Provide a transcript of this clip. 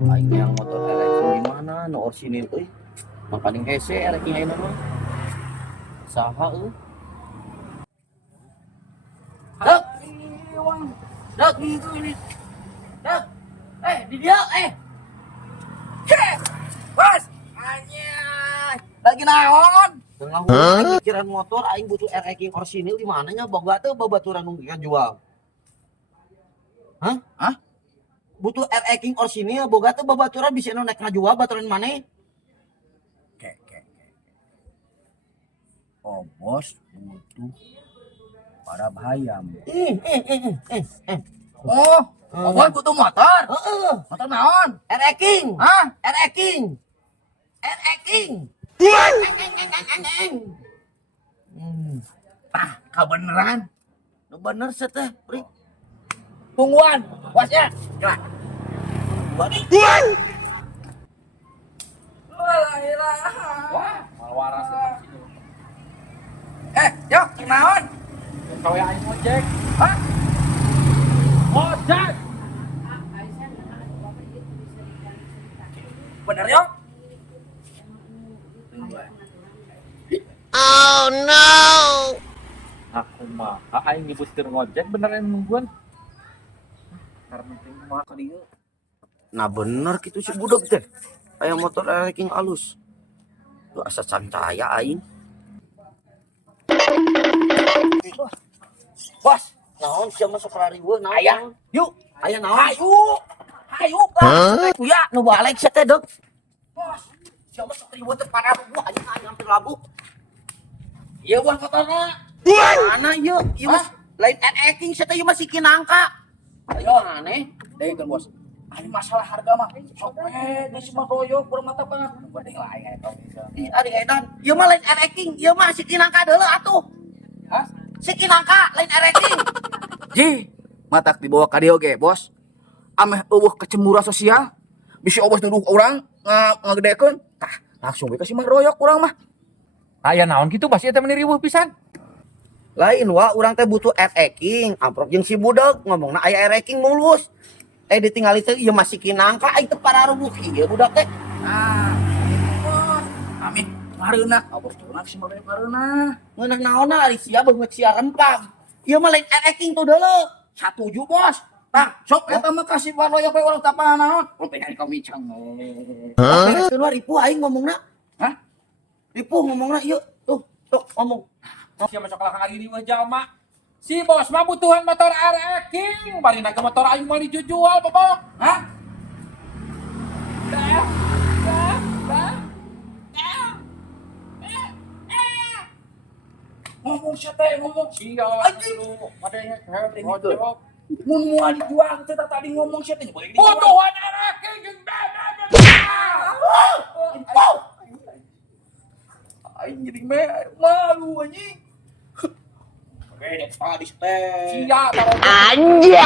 Aing yang motor RX gimana no orsinil euy. Makaning hese RX ayeuna mah. Saha euy? Dek, dek, dek. Di dia, Bos, anjay. Lagi naon? tengah aing pikiran motor aing butuh RX orsinil di mananya boga teu babaturan nu jual. Hah? Hah? Butuh RX orsinil boga teu babaturan bisa naik ngajual baturan maneh. Kek. Oh, bos butuh para bayam. Oh, bos butuh motor. Heeh. Motor naon? RX King. Hah? RX King. RX King. Tah, kabeneran. Nu bener seteh, Pri. Tungguan, bosnya. Coba. Wah, mal waras Yuk, naon? Kau yang aing ojek. Hah? Ojek. Bener yuk? Aku mah, aing nyebut keur ngojek beneran nungguan. Karena penting mah ka dieu. Nah bener gitu si budak teh. Aya motor RX King alus. Tuh asa sancaya aing. Bos, Naon sia masuk rariweuh naon? Aya. Yuk. Aya naon? Hayu, bos. Ya, nu balik sia teh, Dek. Bos, siapa setriwet teh parah gua aja hampir labu. Iya, bos motorna. Mana ieu? Ieu mah lain RX King sia teh ieu masih kinangka. Ayo, aneh. Deui bos. Ini masalah harga mah. Sok we, geus mah doyok urang mata banget. Gede lain eta bisa. Ih, ari edan. Ieu mah lain RX King, ieu mah si kinangka deuleu atuh. Hah? Si kinangka lain RX King. Ji, matak dibawa ka dieu ge, bos. Ameh eueuh kecemburuan sosial. Bisi obos nuduh urang ngagedekeun. Tah, langsung we ka si mah doyok urang mah. Aya naon kitu pasti eta meni riweuh pisan. Lain wa urang teh butuh RX King, amprok jeung si budak ngomongna aya RX King mulus. Ditinggali teh ieu masih kinangka aing teh pararubuh ieu budak teh. Ah, bos. Amin ngareuna, abos tunak si mah ngareuna. Ngeunah naonna ari sia beungeut sia rempang. Ieu mah lain RX King tuh deuleu. Satuju, bos. Nah, sok eta mah kasih doyok we urang tapana naon. Lu pengen ka micang. Beres keluar ripuh aing ngomongna. Hah? Ripuh ngomongna ieu. Tuh ngomong. Sia masuk ka lagi riweuh jalma. Si bos mah butuhan motor RX King, bari naik ke motor aing mau dijual, Bobo. Hah? Ngomong siya teh, ngomong. Sia Anjing. dulu, padanya ngojek. Mun mau dijual kita tadi ngomong siya teh boleh dijual. Butuhan RX King jeung Aing jadi malu anjing. Oke, tadi teh. Sia taruh Anjay.